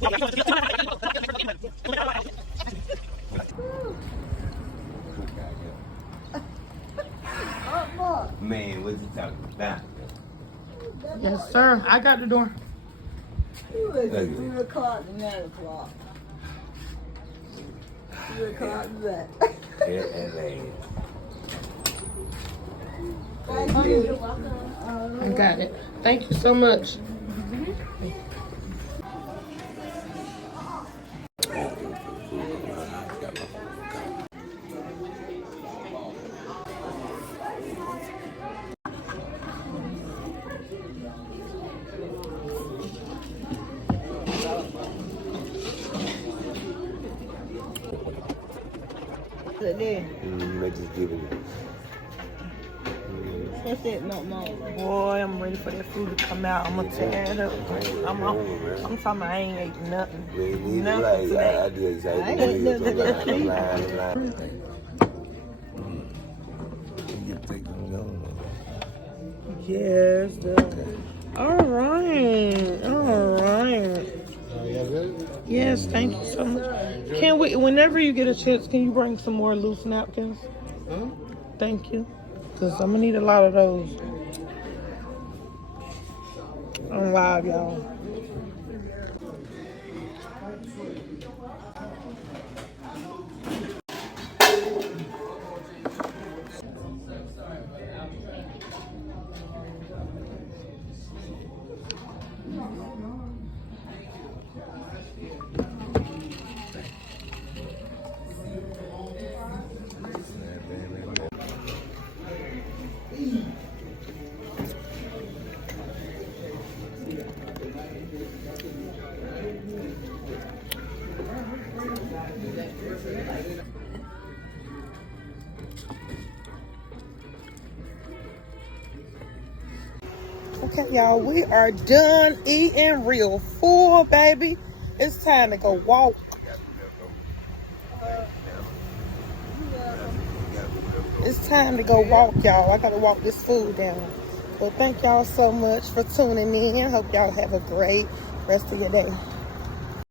Man, what you talking about? Yes, sir. I got the door. You was at 3 o'clock to 9 o'clock. 3 o'clock to that. Thank you. You're welcome. I got it. Thank you so much. They just give it. What's that, no. Boy, I'm ready for that food to come out. I'm gonna tear it up. I'm talking. I ain't ate nothing. Nothing today. I did. I ain't nothing. Yes. All right. Yes, thank you so much. Can we, whenever you get a chance, can you bring some more loose napkins? Thank you. Because I'm going to need a lot of those. I'm live, y'all. Okay, y'all, we are done eating real full, baby. It's time to go walk. It's time to go walk, y'all. I gotta walk this food down. Well, thank y'all so much for tuning in. Hope y'all have a great rest of your day.